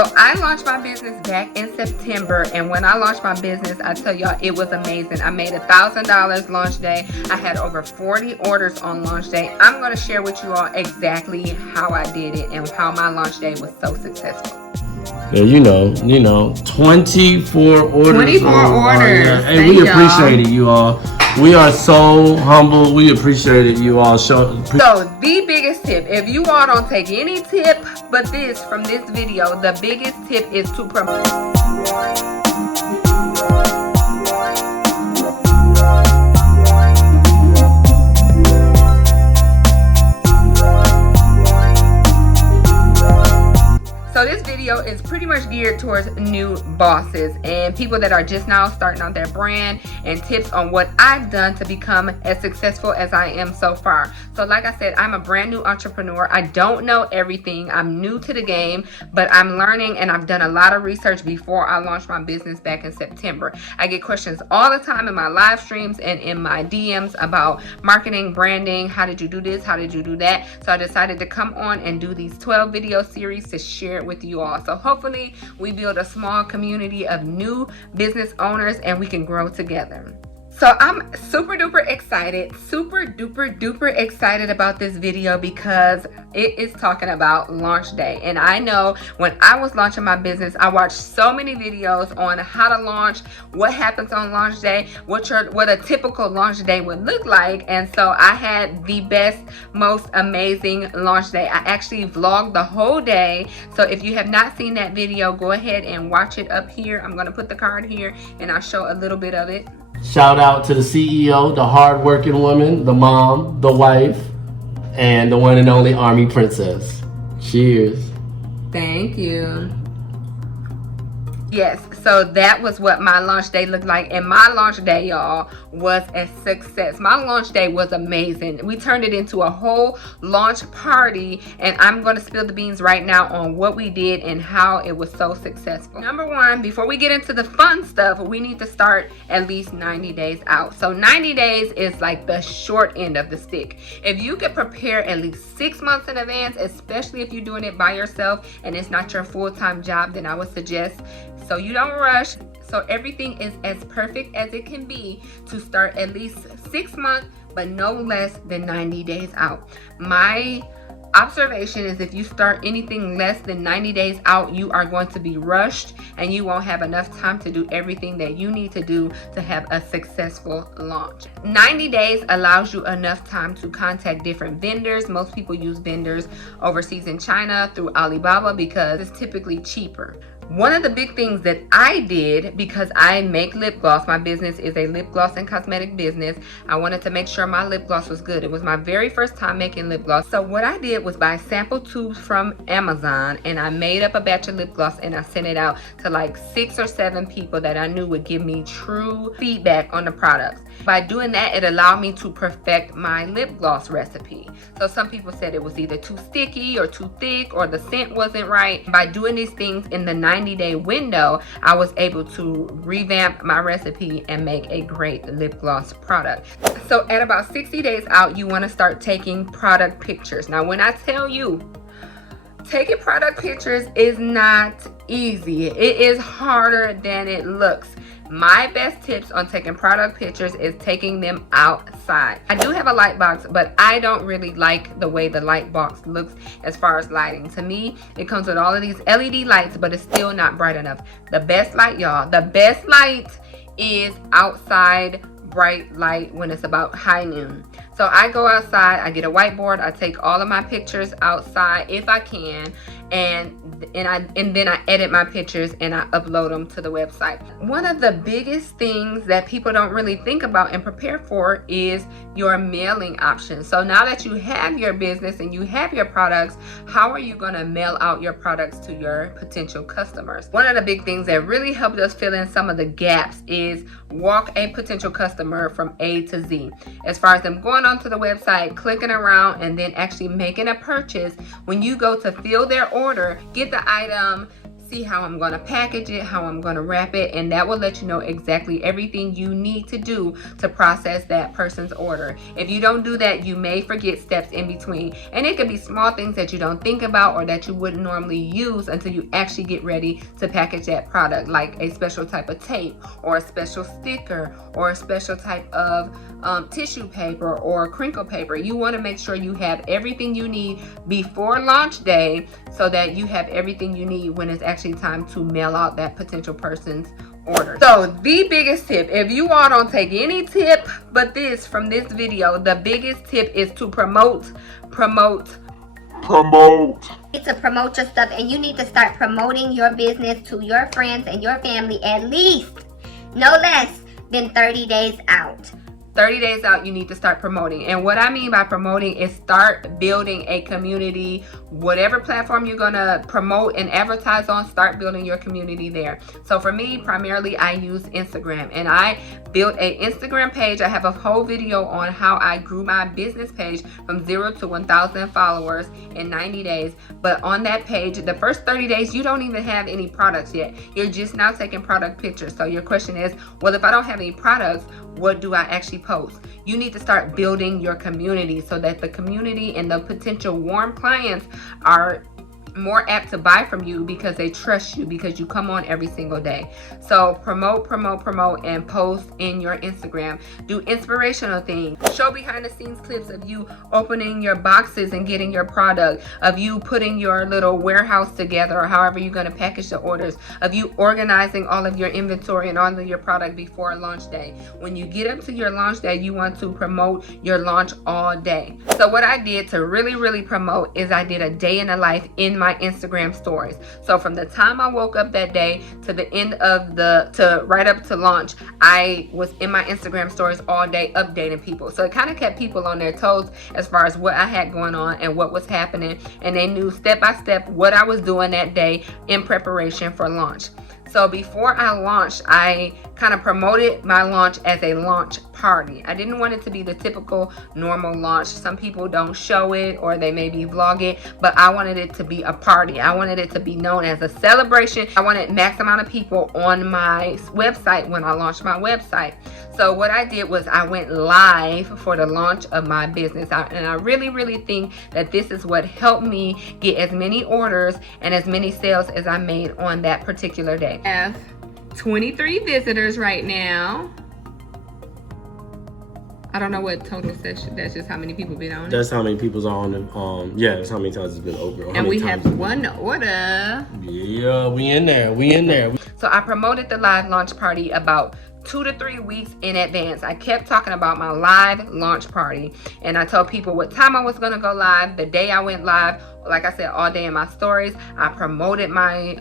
So I launched my business back in September, and when I launched my business, I tell y'all, it was amazing. I made $1,000 launch day. I had over 40 orders on launch day. I'm going to share with you all exactly how I did it and how my launch day was so successful. Yeah, you know, 24 orders. 24 orders. Hey, we appreciate it, you all. We are so humble. We appreciate it, you all. So the biggest tip, if you all don't take any tip but this from this video, the biggest tip is to promote. So this video is pretty much geared towards new bosses and people that are just now starting out their brand, and tips on what I've done to become as successful as I am so far. So like I said, I'm a brand new entrepreneur. I don't know everything. I'm new to the game, but I'm learning, and I've done a lot of research before I launched my business back in September. I get questions all the time in my live streams and in my DMs about marketing, branding. How did you do this? How did you do that? So I decided to come on and do these 12 video series to share it with you all. So hopefully we build a small community of new business owners and we can grow together. So I'm super duper excited about this video because it is talking about launch day. And I know when I was launching my business, I watched so many videos on how to launch, what happens on launch day, what a typical launch day would look like. And so I had the best, most amazing launch day. I actually vlogged the whole day. So if you have not seen that video, go ahead and watch it up here. I'm going to put the card here and I'll show a little bit of it. shout out to the CEO, the hardworking woman, the mom, the wife, and the one and only Army Princess. Cheers. Thank you. Yes, so that was what my launch day looked like, and my launch day, y'all, was a success. My launch day was amazing. We turned it into a whole launch party, and I'm going to spill the beans right now on what we did and how it was so successful. Number one, before we get into the fun stuff, we need to start at least 90 days out. So 90 days is like the short end of the stick. If you could prepare at least 6 months in advance, especially if you're doing it by yourself and it's not your full-time job, then I would suggest, so you don't rush, so everything is as perfect as it can be, to start at least 6 months, but no less than 90 days out. My observation is if you start anything less than 90 days out, you are going to be rushed and you won't have enough time to do everything that you need to do to have a successful launch. 90 days allows you enough time to contact different vendors. Most people use vendors overseas in China through Alibaba because it's typically cheaper. One of the big things that I did, because I make lip gloss, my business is a lip gloss and cosmetic business, I wanted to make sure my lip gloss was good. It was my very first time making lip gloss. So what I did was buy sample tubes from Amazon, and I made up a batch of lip gloss and I sent it out to like 6 or 7 people that I knew would give me true feedback on the products. By doing that, it allowed me to perfect my lip gloss recipe. So some people said it was either too sticky or too thick or the scent wasn't right. By doing these things in the 90-day window, I was able to revamp my recipe and make a great lip gloss product. So at about 60 days out, you want to start taking product pictures. Now, when I tell you, taking product pictures is not easy. It is harder than it looks. My best tips on taking product pictures is taking them outside. I do have a light box, but I don't really like the way the light box looks as far as lighting. To me, it comes with all of these LED lights, but it's still not bright enough. The best light, y'all, the best light is outside bright light when it's about high noon. So I go outside, I get a whiteboard, I take all of my pictures outside if I can, and then I edit my pictures and I upload them to the website. One of the biggest things that people don't really think about and prepare for is your mailing option. So now that you have your business and you have your products, how are you going to mail out your products to your potential customers? One of the big things that really helped us fill in some of the gaps is walk a potential customer from A to Z. As far as them going onto the website, clicking around, and then actually making a purchase. When you go to fill their order, get the item, see how I'm going to package it, how I'm going to wrap it, and that will let you know exactly everything you need to do to process that person's order. If you don't do that, you may forget steps in between, and it could be small things that you don't think about or that you wouldn't normally use until you actually get ready to package that product, like a special type of tape or a special sticker or a special type of tissue paper or crinkle paper. You want to make sure you have everything you need before launch day so that you have everything you need when it's actually time to mail out that potential person's order. So the biggest tip, if you all don't take any tip but this from this video, the biggest tip is to promote. You need to promote your stuff, and you need to start promoting your business to your friends and your family at least no less than 30 days out. 30 days out, you need to start promoting. And what I mean by promoting is start building a community. Whatever platform you're going to promote and advertise on, start building your community there. So for me, primarily I use Instagram, and I built an Instagram page. I have a whole video on how I grew my business page from 0 to 1,000 followers in 90 days. But on that page, the first 30 days, you don't even have any products yet. You're just now taking product pictures. So your question is, well, if I don't have any products, what do I actually post? You need to start building your community so that the community and the potential warm clients are more apt to buy from you because they trust you, because you come on every single day. So promote, and post in your Instagram. Do inspirational things. Show behind the scenes clips of you opening your boxes and getting your product, of you putting your little warehouse together, or however you're going to package the orders, of you organizing all of your inventory and all of your product before launch day. When you get up to your launch day, you want to promote your launch all day. So what I did to really promote is I did a day in the life in my Instagram stories. So from the time I woke up that day to the end of right up to launch, I was in my Instagram stories all day updating people. So it kind of kept people on their toes as far as what I had going on and what was happening, and they knew step by step what I was doing that day in preparation for launch. So before I launched, I kind of promoted my launch as a launch party. I didn't want it to be the typical normal launch. Some people don't show it, or they maybe vlog it, but I wanted it to be a party. I wanted it to be known as a celebration. I wanted max amount of people on my website when I launched my website. So what I did was I went live for the launch of my business. And I really think that this is what helped me get as many orders and as many sales as I made on that particular day. I have 23 visitors right now. I don't know what total session. That's just how many people been on it. That's how many people's on it. Yeah, that's how many times it's been open. And we have one order. Yeah, we in there. So I promoted the live launch party about 2 to 3 weeks in advance. I kept talking about my live launch party, and I told people what time I was going to go live. The day I went live, like I said, all day in my stories, I promoted my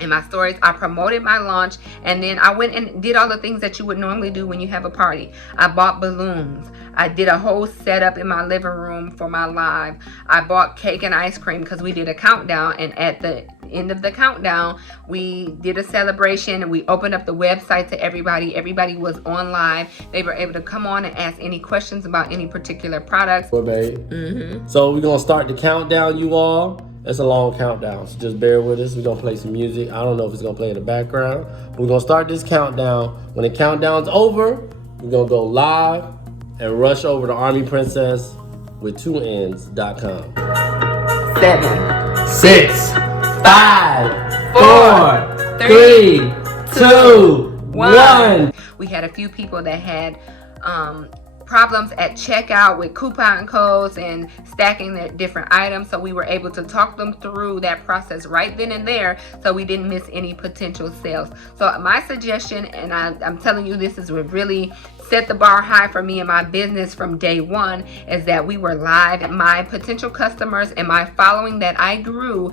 I promoted my launch, and then I went and did all the things that you would normally do when you have a party. I bought balloons. I did a whole setup in my living room for my live. I bought cake and ice cream because we did a countdown, and at the end of the countdown, we did a celebration. We opened up the website to everybody. Everybody was on live. They were able to come on and ask any questions about any particular products. Well, babe. So we're gonna start the countdown, you all. It's a long countdown, so just bear with us. We're gonna play some music. I don't know if it's gonna play in the background. We're gonna start this countdown. When the countdown's over, we're gonna go live and rush over to armyprinncess with 2ns.com. 7, 6, 5, 4, 3, 2, 1. We had a few people that had problems at checkout with coupon codes and stacking their different items, so we were able to talk them through that process right then and there, so we didn't miss any potential sales. So my suggestion, and I'm telling you, this is what really set the bar high for me and my business from day one, is that we were live. My potential customers and my following that I grew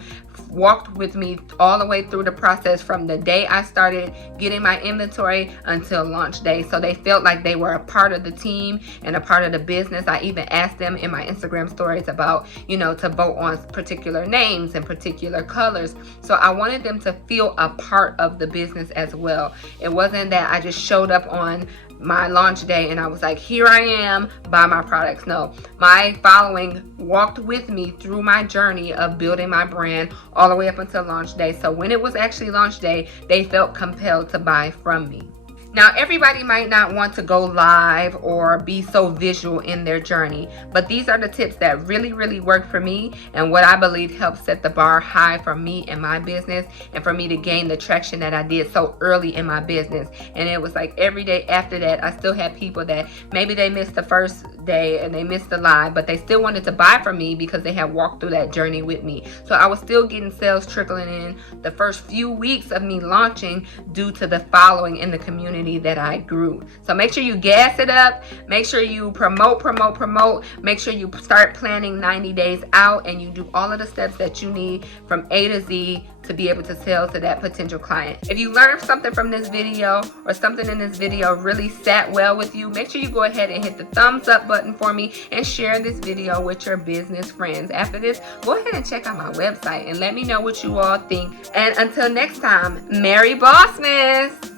walked with me all the way through the process from the day I started getting my inventory until launch day. So they felt like they were a part of the team and a part of the business. I even asked them in my Instagram stories about, to vote on particular names and particular colors. So I wanted them to feel a part of the business as well. It wasn't that I just showed up on my launch day and I was like, here I am, buy my products. No, my following walked with me through my journey of building my brand all the way up until launch day. So when it was actually launch day, they felt compelled to buy from me. Now, everybody might not want to go live or be so visual in their journey, but these are the tips that really, really work for me and what I believe helps set the bar high for me and my business and for me to gain the traction that I did so early in my business. And it was like every day after that, I still had people that maybe they missed the first day and they missed the live, but they still wanted to buy from me because they had walked through that journey with me. So I was still getting sales trickling in the first few weeks of me launching due to the following in the community that I grew. So make sure you gas it up. Make sure you promote. Make sure you start planning 90 days out and you do all of the steps that you need from A to Z to be able to sell to that potential client. If you learned something from this video or something in this video really sat well with you, make sure you go ahead and hit the thumbs up button for me and share this video with your business friends. After this, go ahead and check out my website and let me know what you all think. And until next time, Merry Bossmas!